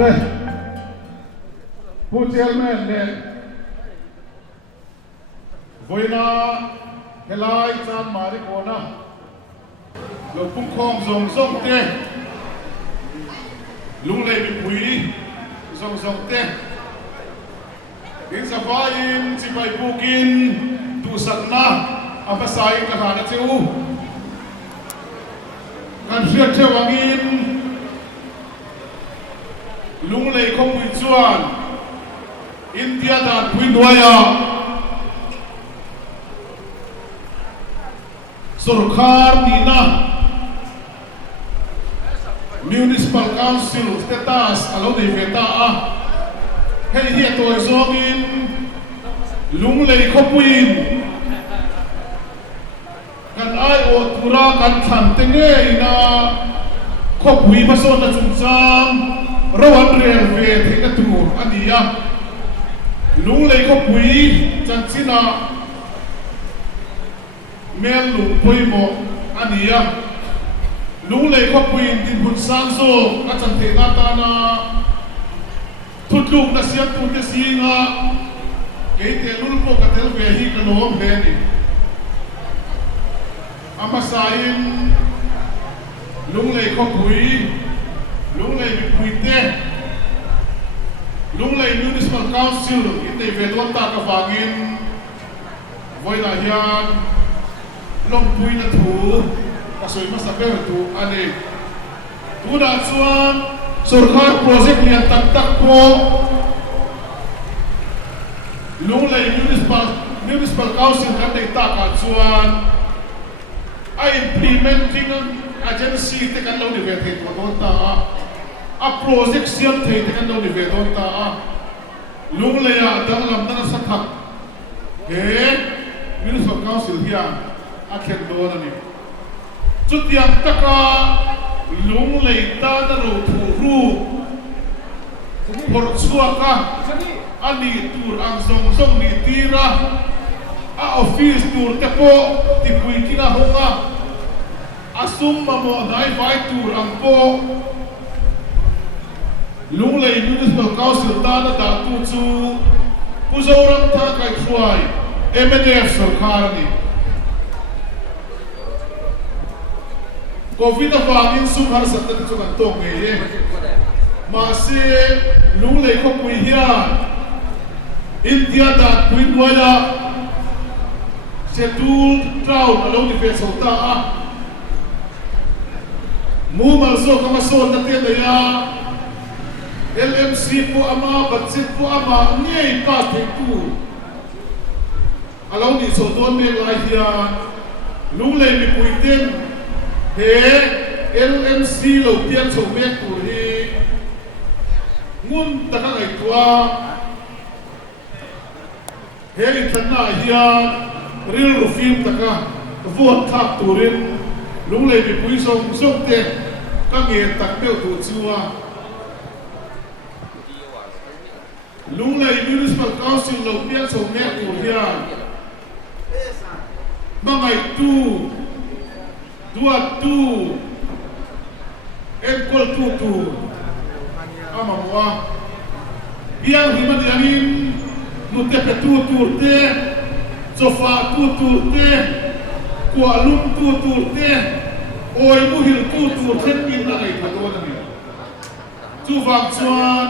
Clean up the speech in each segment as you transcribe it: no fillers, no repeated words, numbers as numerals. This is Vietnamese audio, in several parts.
เลยผู้เชี่ยวแม่เนี่ยวันน่ะเฮลัยจานมาริโกนะเราพุ่งคลองส่งเตะลุงเลยมีปุ๋ยส่งเตะอินสบายอินสิไปปูกินตูสัตนะอัปสายกระหายเจ้าการเชื่อเชื่อวังอินลุงเลยคงวิจารณ์อินเดียดาพินด้วยสุรคาร์นีนะ Municipal Council status อะไรในเวต้าให้เฮียตัวซองอินลุงเลยขบุยกันไอโอตุระกันทันเตเงยนะขบุยมาโซนจุนจังระวันเรียนเวทให้กระตูอันนี้ลุงเลยขบุยจันทินะเมลลุงปุยโมอันนี้ลุงเลยขบุยดินบุญสังโซอาจารย์เทนาตานาทุกลูกนักเสียงทุกเสียงเกยเตลุลโปกัตเตลเวฮีกันโนมเบนีอามาสายลุงเลยขบุยลุงเลยมีปุยเตลุงเลย Municipal Council อินเดียเวลตากฟังอินวันละยานลงปุยนัทูก็สวยมาสักเบลทูอันนี้ทุกด้านส่วนสุรคาร์โปรเจกต์เรียนตักโปลุงเลย Municipal Council กันในตากส่วนไอ้ implementing agency ที่กันเราในเวทีตัวโน้นตาa project siam thei te kan lo ni ve don ta lung le ya dang lam na sa thak he municipal council hian a khen don ani chutiam taka lung le ta na ro thu ru por chua ka ani tur ang song ni tira a office tur te po ti pui kina honga asum ma mo dai vai tur ang poลุงเลย Municipal Council ตาหน้าตาตู้จูผู้เจ้ารังท่าไก่ช่วย MNF สุรคาร์นี่โควิดฟังอินสุขารสัตย์ที่จุกันตรงเงี้ยมาเสียลุงเลยขบุยเฮียอินเดียดัดพินวายาเซตูลทราวน์เราดิเฟนส์ตามูมาโซกมาโซนนัดเตียนเลยLMC ผู้อามาบัตรสิทธิ์ผู้อามาเนี่ยก็ถึงกูเราดิโซโดนเมลายเฮียลุงเลยมีปุยเต้นเฮ LMC เราเตรียมส่งเมฆกูฮีงุ่นตะกันไอตัวเฮอินทันน่าเฮียริลรูฟิมตะกันวอดทับตูรินลุงเลยมีปุยส่งเต้นก็เงียตักเปี้ยวตัวชัวลุงเลย Municipal Council เราเปลี่ยนส่งแม่ตัวเฮียบางไงตู้เอ็นกอลตู้อามาว่าเบียงที่มันยังอินนุเตปตู้เตโซฟาตู้เตกัวลุงตู้เตโอยมุหิลตู้เช่นกินอะไรทั้งตัวนี้จู่ฟังชวน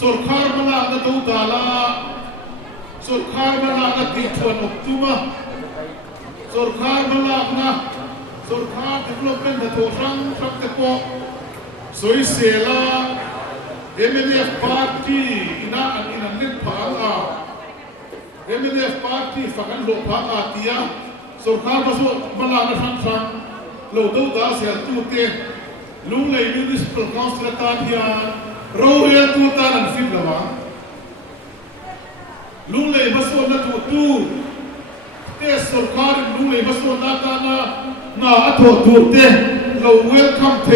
สุรคาร์มาลาณดูดาลาสุรคาร์มาลาณติชวนอุกตุมาสุรคาร์มาลาณสุรคาร์ development ในตัวรังเตปอสวยเสียละ MNF party อินาอันเล่นผางMNF party ฝักกันหลบผางเตียสุรคาร์มาลาณรังเราดูดาเสียตู้เตลุงเลย Municipal Council ตาเทียเราเรียนตัวตาหนังฟิบละวะลุงเลยมาส่วนนักตู้เตะสุรคาร์ลุงเลยมาส่วนนักตาหน้าอัฐตัวเตะเราเวลคัมเท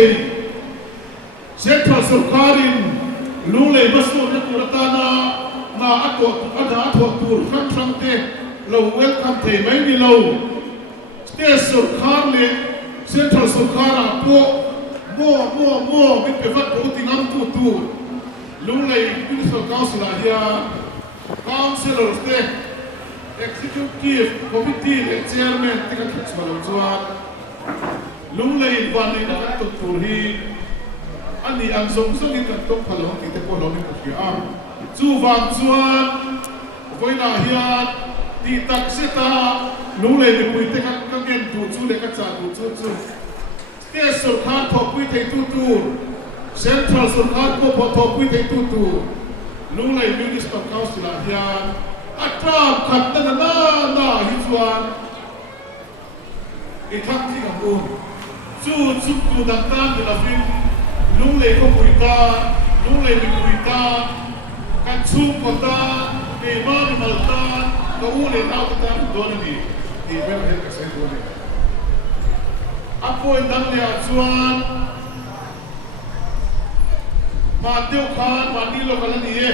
เซ็นทรัลสุรคาร์ลุงเลยมาส่วนนักตัวตาหน้าอัฐตัวครั้งเตะเราเวลคัมเทไม่มีเราเตะสุรคาร์เลยเซ็นทรัลสุรคาร์พวก มั่วไม่เป็นวัดปกติน้ำตู้ลุงเลยมินิสเตอร์council lah dia councillors deh executive committee le chairman tiga chairman chuan lung lei van nei na tok tur hi ani ang song in kan tok phalong ti te ko lo ni ko kia chu wang chuan voina hian ti tak seta lung lei ni pui te kan gen tu chu le ka cha tu chu state sarkar thopui thei tu central sarkar ko thopui thei tu lung lei municipal council lah hian atram khat na hi chuan i thak thi ka bu chu tu dang tan de la fin lung lei ko pui ta lung lei ni pui ta kan chu ko ta ke ma ni mal ta ka u le na ta do ni ni be he ka sai do ni apoi dang le chuan ma teu khan ma ni lo kala ni e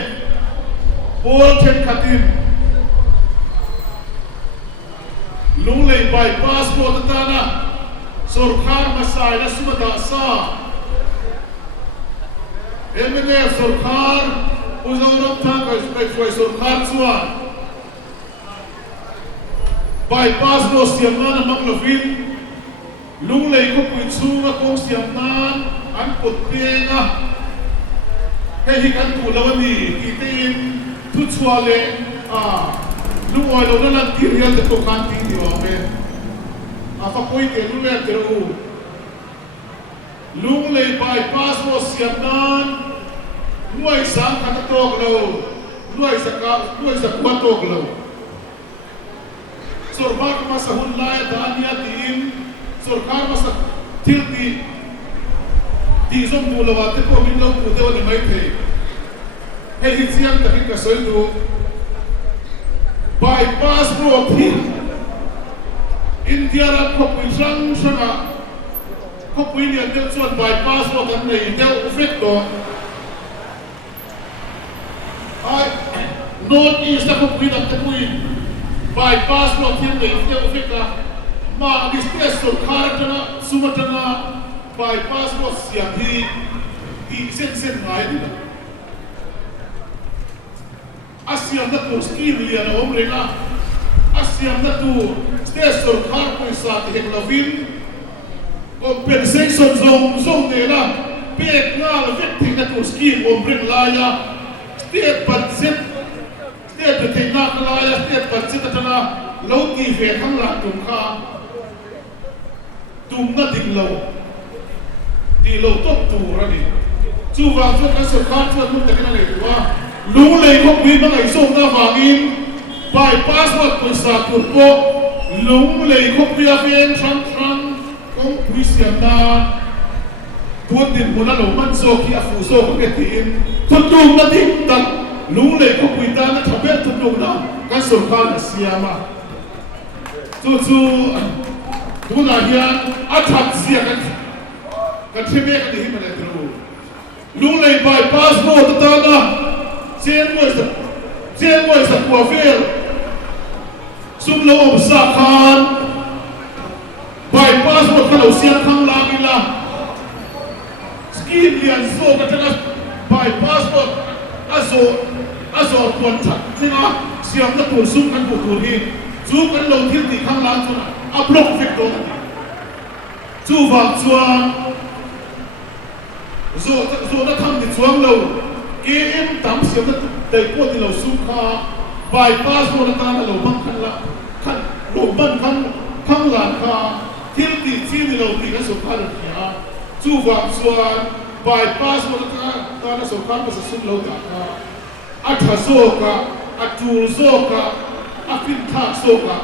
pol then khatin lung lei bypass ko ta na sarkar masai na sumata sa MNF sarkar uzauram tha ka foi sarkar chuan bypass no siam na maklovin lung lei ko pui chunga ko siam na an pot penga he hi kan tu lawani ki tin tu chuale lung oi lo na lan ti rial te ko kan ti ti wa me fa koi te lu le te ru lung lei bypass no siam na nuai sang kha ta tok lo nuai sa kwa tok lo sorbar ma sa hun lai da ania tim sarkar ma sa thil ti zom tu lo wa te ko min lo pu te wa ni mai the he hi chiang ta ka soi du bypass road hi India ra ko pui sang sanga ko pui ni ande chuan bypass road kan nei de effect do ai north east ko pui da te pui bypass road hi nei de effect ka ma distes sarkar tana sumatana bypass road siam hi sen ngai ni asiam na tu scheme lian om renga asiam na tu state sarkar ko sa te heklavin compensation zong de la pek na la vetting na tu scheme om reng la ya state budget state te na la ya state budget ta na lo ti ve khang la tum kha tum na ding lo ti lo top tu ra ni chu wa chu ka sarkar chu mun ta kana le wa lung lei ko pui ma ngai som na wangin bypass wat ko sa tur ko lung lei ko pui a ven tram kong pui siam na tuan din muna lo man so ki a fu so ko ke tin thun tung na tin tak lung lei ko pui ta na thabe thun tung na ka sarkar na siama chu tu na hian a thak sia kan theme ka ni ma le tru lung lei bypass no ta na chen moi sa kwa fel sum lo om sa khan bypass mo ka lo sia khang la ila skin lian so ka tanga bypass mo azo kon thak tinga siam na tur sum kan bu tur hi chu kan lo thil ti khang la chu na a block fit do chu wa chuan zo na tham ni chuang lo em tam siam na dai ko ti lo sum kha bypass mo na ta na lo bang khan la khan lo ban khang la kha thil ti chi ni lo ti ka so kha lo ya chu wa chuan bypass mo na ta na so kha ka sum lo ta kha a tha so ka a tur so ka a fin tha so ka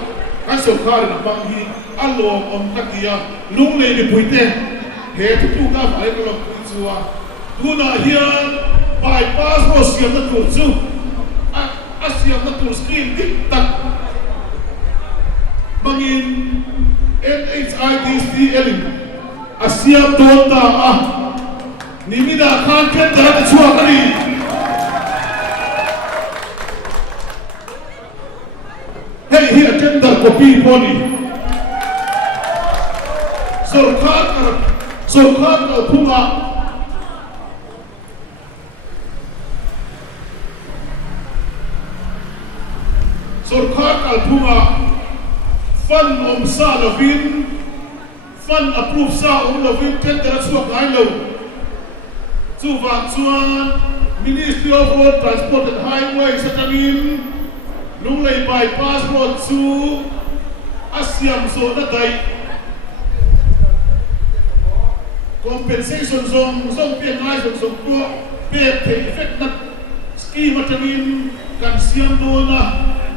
ka so kha na bang hi a lo om ka ti ya lung le ni pui te he tu ka vai ko lo pui chuwa tu na hian bypass mo siam na tur chu a siam na tur scheme dik tak bangin NHIDC elin a siam don ta ni mi da khan ken da ta chua ka ni hey hi agenda ko pi poni sarkar Sulkhan Khawpui Sulkhan Khawpui Fund Sa Lovin Fund Approve Sa Lovin Tender Suak Ngai Lo Chu Wang Chuan Ministry of Road Transport and Highway Satanin Lunglei Bypass Road Chu Asiam So Na Dai Compensation Zong Pian Ngai Zong Pro Pay Effect Na Scheme Matanin Kan Siam Dona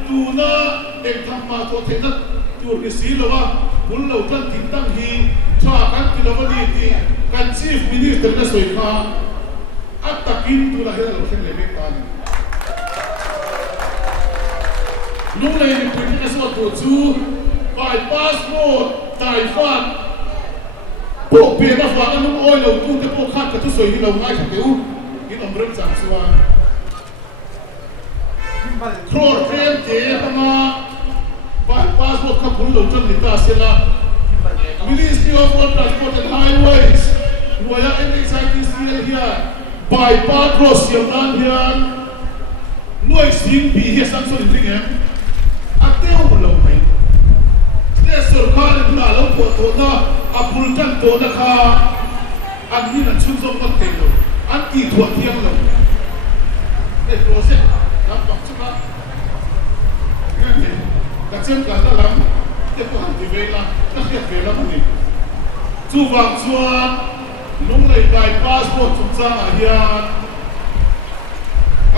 Tuna Ek Thamma To Thena Tur Isi Lawa Bul Lo Tan Tin Tang Hi Tha Kan Tilawani Ti Kan Chief Minister Na Soi Kha Atakin Tula Hela Lo Khen Lebe Tan Lunglei Khawpui Na So To Chu Bypass Road Dai Fan Bộ bề nó phá nó ôi lâu tu tới bộ khác cả thứ soi lâu ngay thật yếu cái đồng rất chẳng xua khổ thêm thế mà bypass một khắp bốn lâu chân người ta sẽ là Ministry of Road Transport and Highways Royal NHITC here bypass road siêu nan here nuôi sinh bị hết sang số định em ăn tiêu một lâu này để Sulkhan là lâu của tôi đó Abultan to na kha an ni na chung zong kan telo an ti thua thiang lo e process lam pak chuka nge ka chen ka na lam te ko han ti vela ta khia vela ni chu wang chuan Lunglei bypass road chung chang a hian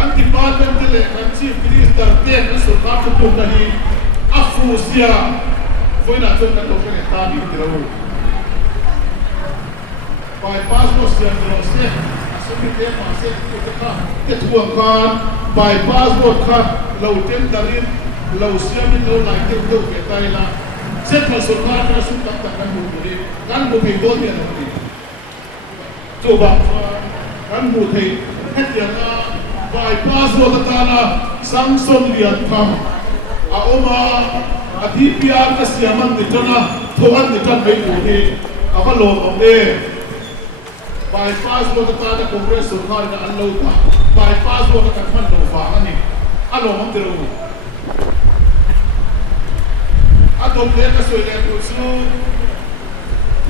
an department le kan chief minister te na Sulkhan Khawpui na hi afu sia foi na chung kan to ke ta ni ti lo bypass road siang lo se asumi te ma se ko ka te thuang kan bypass road kha lo tem darin lo siam lo lai te do ke tai la se pa Sulkhan na su tak tak kan mu ni kan mu thei do ni na ni chu ba kan mu thei het ya na bypass road ta na samson lian tham a oma a DPR ka siaman ni tana thoan ni tan mai mu ni a ka lo ong e bypass road ta na Congress Sulkhan na an lo ta bypass road ka man lo fa ani alo mang tero adom le ka soi le ku su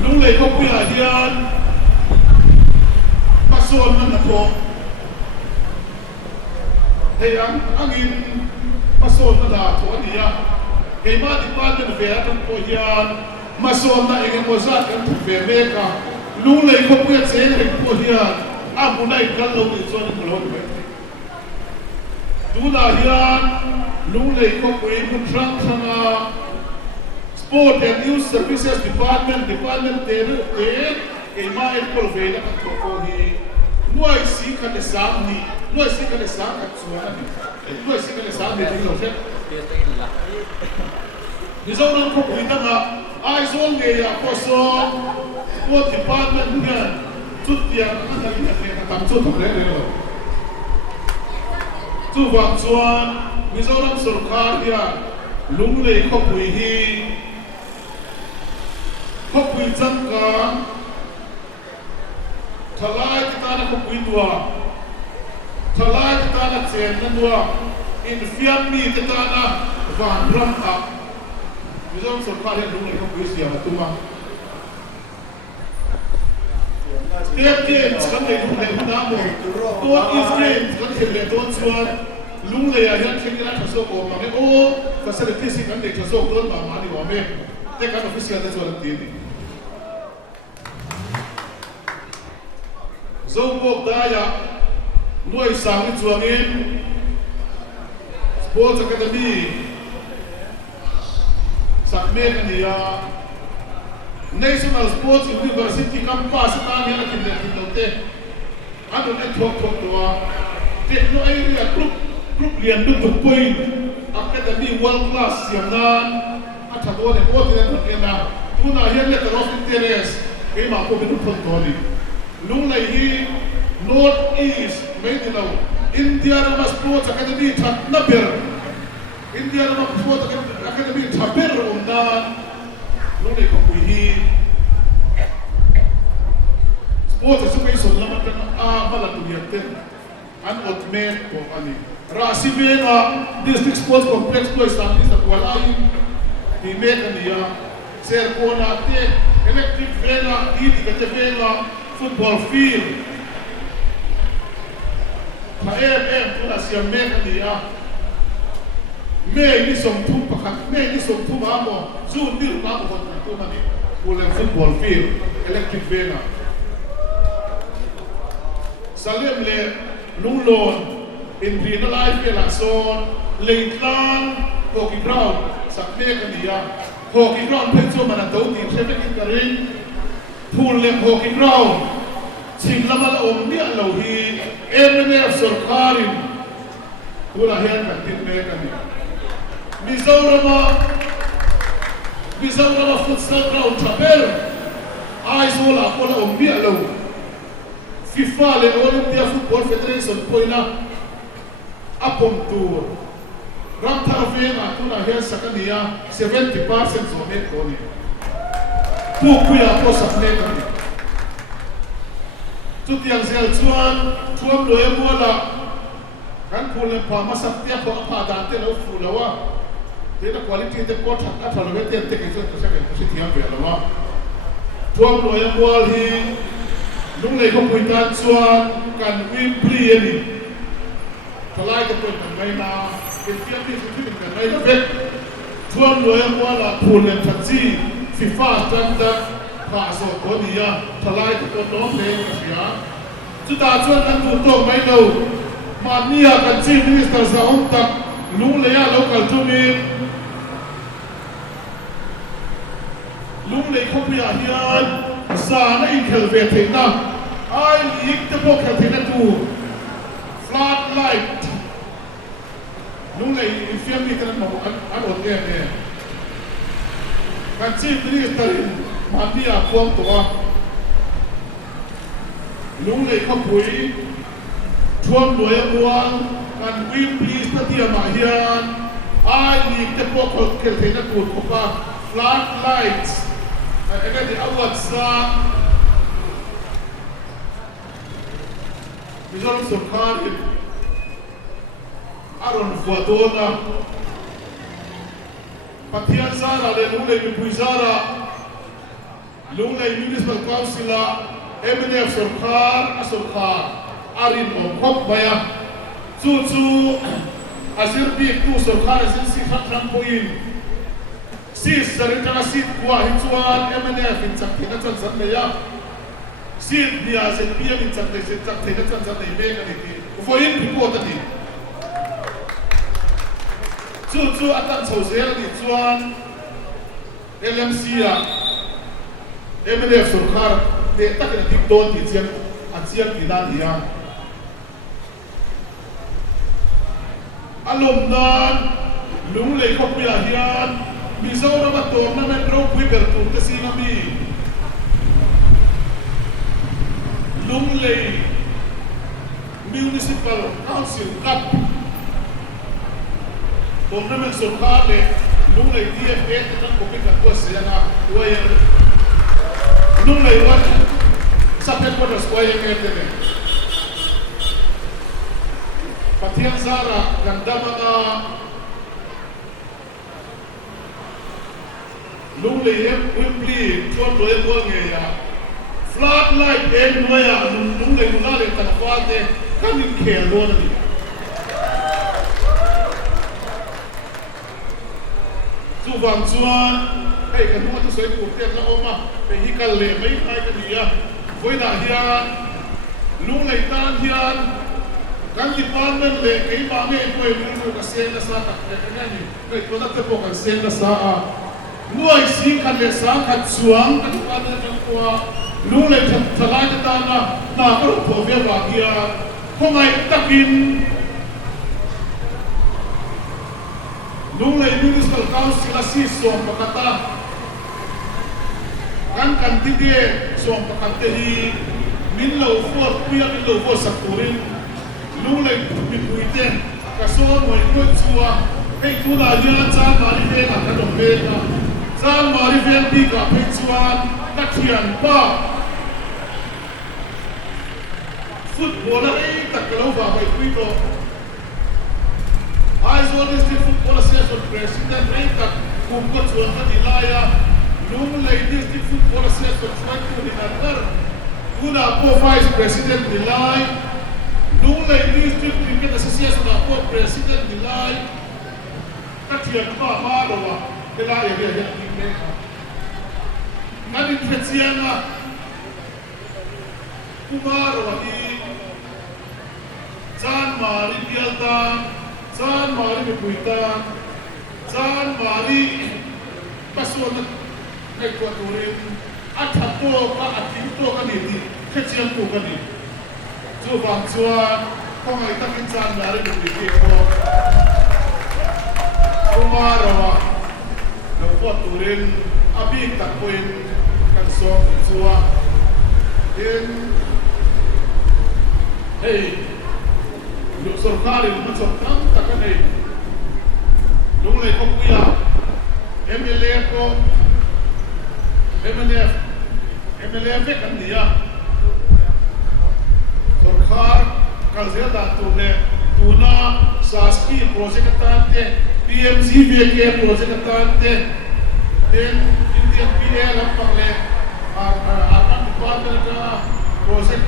Lunglei Khawpui a hian pason na tho he angin pason na da tho ani ya ke ma department ve atam ko hian mason na enge mo za kan thu ve me ka Lunglei Khawpui che le ko hian amunai kan lo ni zon ni lo be tu na hian Lunglei Khawpui mu trang thanga Sport and Youth Services Department te e ma e ko ve la ka ko hi nuai si ka le sang ni nuai si ka le sang ka chuan ni nuai si ka le sang ni lo fe ni zo ran ko ni ta ma ai zon ge ya ko so Sport Department ni chút tiền nó là cái này tạm chút thuộc đấy rồi chú vàng xuân Mizoram Sulkhan ya Lunglei Khawpui hi Khawpui chân cả thalai kita na Khawpui dua thalai kita na chen na dua in fiam ni kita na van ram a Mizoram Sulkhan ya Lunglei Khawpui sia matuma Step games kan le Lunglei na mo to is games kan le don chuan Lunglei a hian thengila thaso ko ma me o facilities kan le thaso don ma ma ni wa me te kan official te chuan ti ni Zawk daya nuai sang ni chuangin Sports Academy sakmen ania National Sports University campus ta ni la kin le kin te anu ne thok towa techno area group lian du point academy world class siamnan athado ne ko te ne na tuna hian le of interest ke ma ko bi du thon toni Lunglei hi North East Medina India Rama Sports Academy that naber India Rama Sports Academy thaber umna Lunglei Khawpui hi cô thì sẽ sồn lắm cái mà là tụi nhật an ot met ko ani rasi vela district sports complex ko isang isa wala di met ania ser ko na te electric vela di ka vela football field ma ko na siya met ania me ni som thu pakhat me ni som thu ma mo zun dir ka ko na to mani ulang football field electric vela salem le lunglon in real life vela son leitlang hockey ground sakme kania hockey ground pecho mana to ti thebe kin karin phul le hockey ground chim lamal om ni lo hi MNF sarkarin pura hian kan tin me kania Mizoram futsal ground chapel ai sola kola om ni lo FIFA le Olympia Football Federation poina apom tour ram tharvena tuna hian sakania 70% zo me koni pu kuya ko sakne kani chutiang sel chuan thuam loe mola kan phule pa masak tia ko pa dan te lo fu lawa te na quality te ko thak a thalo te te ke so sa ke si thiam pe lawa thuam loe mol hi lunglei khawpui tan chuan kan win pri ani talai ka pon kan mai na in fiam ni su tin kan mai na vet thuam loe mola phul le thatchi FIFA standard pa so ko dia talai ka pon no le ka sia chu ta chuan kan tu to mai lo mania kan chief minister sa om tak lunglei a local tumin lunglei khawpui a hian sa na in khel ve the na ai lik te bo khel the na tu flat light lunglei in fiam ni kan mo an ot ne kan chief minister mania kwang to lunglei khawpui thuam loe muang kan win please na tia ma hian ai lik te bo khel the na tu ko pa flat lights and the awards Mizoram sarkar aron fuadona Pathian Zara le lunglei khawpui Zara lunglei municipal council MNF sarkar asarkar arin om khop baya chu asir bi ku sarkar asin si khatram poin sis sarita sit kwa hichuan MNF in chakthina chan san leya sit dia se pm in chakthina chan san nei me kan ti foin report ati chu atan chhozel ni chuan LMC MNF sarkar te tak na dik don ti chiam achiam ti dan dia alum nan lunglei khawpui a hian Mizoram tournament ro pui ber tu te singa mi lunglei municipal council cup tournament sarkar le lunglei DFA te kan ko pika ko se na waya lunglei wan sapet ko das waya ngete ne Pathian Zara gandama lunglei wimpli thuam loe muang nge ya flat light en noya lunglei mungale tan fate kan in khel lo na ni chu wang chuan hey kan mo to soi ku tek na oma pe hi kal le mai ai kan ya voi da hian lunglei tan hian kan department le ei ma me ko lu ka sen na sa ta ni kai ko da te po kan sen na sa a nuai si kan le sa khat chuang kan ka na kan kwa lunglei thalai ta na ko po ve wa kia ko mai takin lunglei municipal council si som pakata kan tige som pakate hi min lo fo pia min lo fo sakurin lunglei puite ka so moi ko chua hey tu la ya cha mari ve ka do ve ka cha mari ve bi ka pe chuan ka thian pa football ay takalaw ba may kwito. Aizol District Football Association President ay kumpot suwan ka nilaya Lunglei District Football Association Swatu ni Nagar Una po Vice President nilay Lunglei District Cricket Association po President nilay Katiyan pa marawa nilaya biya tingin Nganin fetsiya nga kumarawa ni San Mari Bialdan San Mari Bibuitan San Mari Pasun Nagkwaturin At hato ka at ito ka niti Ketsiyang ko ka niti So bang suwan Kung ay takin San Mari Bibuitan ko Kumarawa Nagkwaturin Abing takpuin Kansong suwa In Hey Yung sarkari naman sa tang ay Lunglei Khawpui MLF ko MNF kan dia sarkar kalzia datune tuna saski project atante PMCVK project atante then Indian PL pangle akan department ka project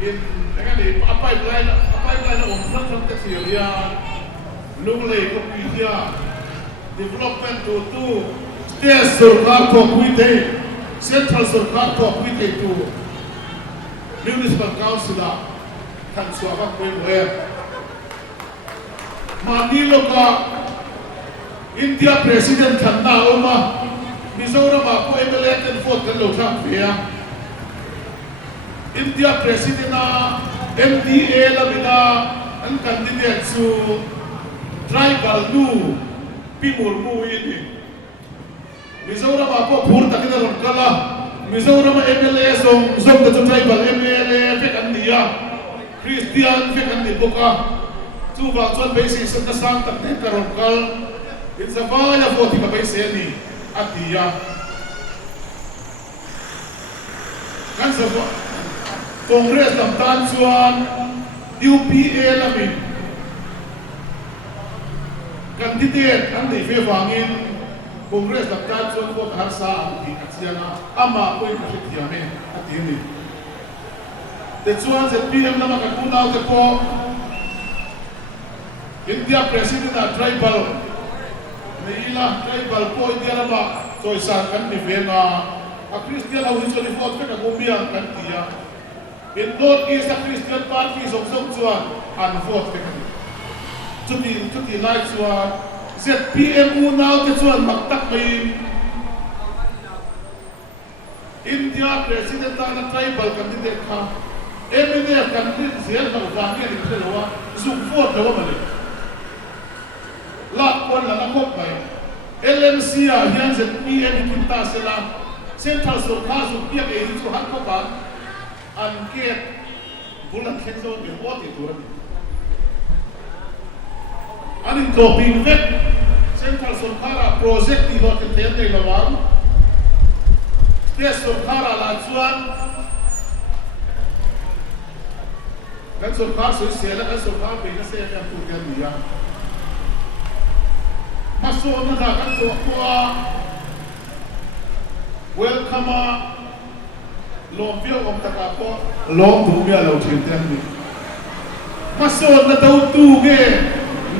in dengan di pipeline on front area Lunglei Khawpui development to state sarkar Khawpui central sarkar Khawpui to municipal council kan suaka kowe Manilo ka India president khanna oma Mizoram ako emelect and vote kan lo thang phia India President MDA labina ang candidate su tribal nu Pimurmu ini. Mizoram apa pur tak kita rongkala. Mizoram MLA zong tu tribal MLA fekan dia. Christian fekan di boka. Tu bangsuan basis sa sang tak kita rongkal. It's a vaya voti ka basis ni at dia. Kan sa Kongres ng Tansuan, UPA namin. Candidate ang naifevangin Kongres ng Tansuan po harsa ang ikat siya na ama ko yung nakitiyamin at yun. Tetsuan sa PM na makakunaw ka po India President na tribal Naila tribal po India na ba so isang kan nifema a Christian na wiso ni Fort ka nagumiyang kantiya in Northeast a Christian party of Zongzuan and vote to the lights one ZPM now this one magtak may India President na tribal candidate ka MNF candidate siya na ufangin ni Dalawa Zungfort na wamali lakwan na nakop may LMC Hian ZPM ikinta sila Central Sarkar Zungpiyak eh dito hanko pa angket bulan kenzo di hoti turan anin topping vet Central Sarkar project di hoti tende lawang state Sarkar lansuan kan Sarkar sosial kan Sarkar bina saya yang tujuan dia masuk na kan Sarkar welcome Long view om takapo long tu biar lau cinta ni masuk na tahu tu ke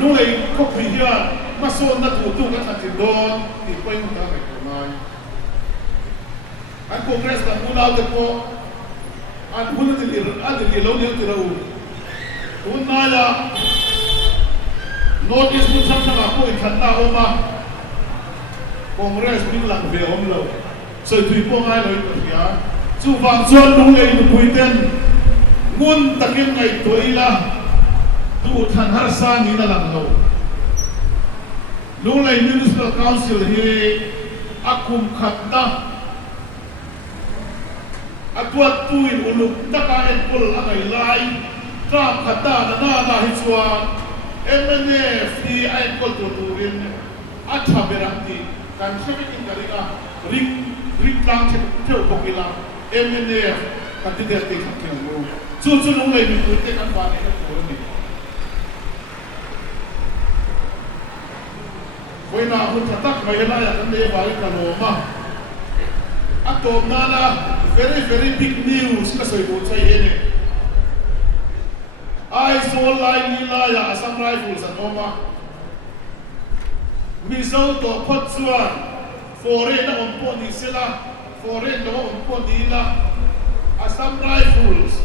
Lunglei Khawpui dia masuk na tu kan santi don di poin kita rekomend an kongres na mula tu ko an mula di lau dia terau unala notice pun sama aku ikan tahu mah kongres ni lang view om lau so tu pun ai lau itu dia Chu vang chuan Lunglei Khawpui ten ngun takin ngai toila tu than har sa ni na lang lo Lunglei Municipal Council hi akum khatna atwat tuin uluk taka ekol angai lai kam khata na hi chuan MNF hi ekol turin atha berati kan sebikin karika ring lang theu kokila MNF kan ti der te kham king mu chu nung lei mi tu te kan ba ne ka tu ni voi na hu tak mai la ya kan le ba ka lo ma atom na na very big news ka soi bo chai he ne ai so lai ni la ya Assam Rifles an oma mi zo to phot chuan foreign na on po ni sela foreign na on po ni la Assam Rifles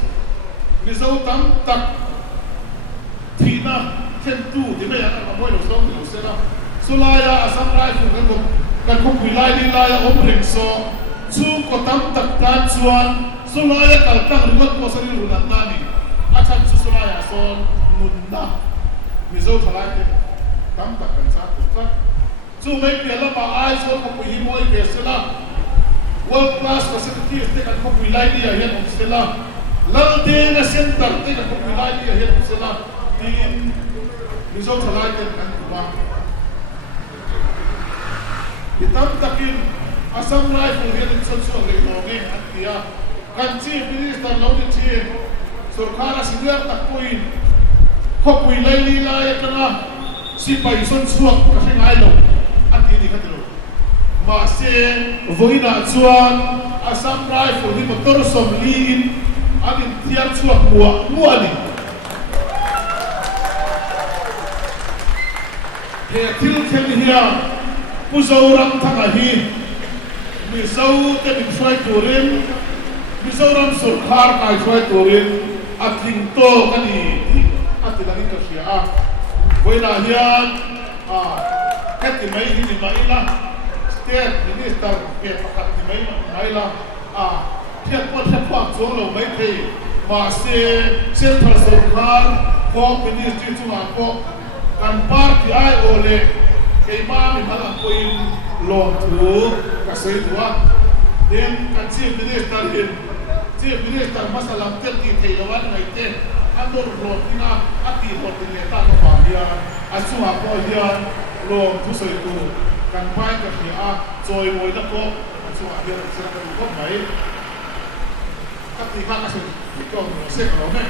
mi zo tam tak thina them tu di me ya ka moi lo song lo sela so la ya Assam Rifles kan ko pilai ni la ya omring so chu ko tam tak ta chuan so la ya kal tak ruat ko sari rulat na ni achan chu so la ya son nun na mi zo thalai te tam tak kan sa tu tak chu mai pe la ba ai so ko hi moi pe sela world class facilities te kan ko pilai ni ya hian om sela lal de na center te kan ko pilai ni ya hian om sela tin mi zo thalai te kan ku ba itam takin Assam Rifle hian son so le lo nge atia kan chief minister lo ni chin sarkar senior tak pui khopui lai li la ya kana si pai son suak ka ngai lo ati ni ka lo ma se voina chuan Assam Rifle ni motor som li in anin tiar chuak mua ni he til thel hian puzoram thanga hi mizo te bin shwai turin mizoram sarkar kai shwai turin atling to kani atilani ka shia voina hian kati mai hi ni mai la state minister ke pakat ni mai la thiat pa chong lo mai the ma se central sarkar ko ministry chunga ko kan party ai ole ke ma mi hala koin long thu ka sei tua then kan chief minister masalam tel ki thei lawan ngai te andor rot ina ati rot ni ta ka pa dia asua ko dia long thu sei tu kan pai ka hi a choi moi da ko asua dia se ka ko mai ati ka ka sei ko no se ko me